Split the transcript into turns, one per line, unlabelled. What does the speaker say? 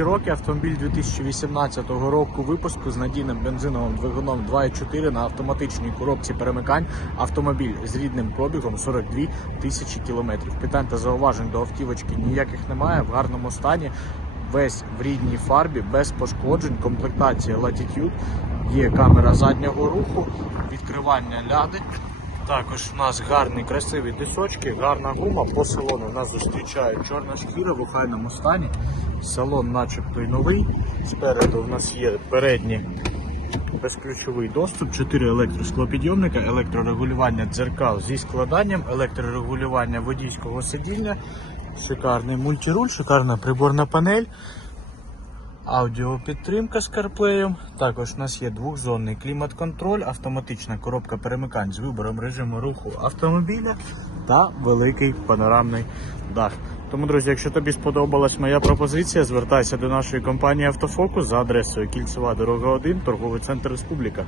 Роки автомобіль 2018 року випуску з надійним бензиновим двигуном 2.4 на автоматичній коробці перемикань. Автомобіль з рідним пробігом 42 тисячі кілометрів. Питань та зауважень до автівочки ніяких немає. В гарному стані. Весь в рідній фарбі, без пошкоджень, комплектація Latitude, є камера заднього руху, відкривання ляди. Також у нас гарні красиві дисочки, гарна гума. По салону нас зустрічає чорна шкіра в охайному стані. Салон начебто й новий. Спереду в нас є передній безключовий доступ, 4 електросклопідйомника, електрорегулювання дзеркал зі складанням, електрорегулювання водійського сидіння, шикарний мультируль, шикарна приборна панель. Аудіопідтримка з CarPlay. Також у нас є двохзонний клімат-контроль, автоматична коробка перемикань з вибором режиму руху автомобіля та великий панорамний дах. Тому, друзі, якщо тобі сподобалась моя пропозиція, звертайся до нашої компанії Автофокус за адресою Кільцева дорога 1, торговий центр Республіка.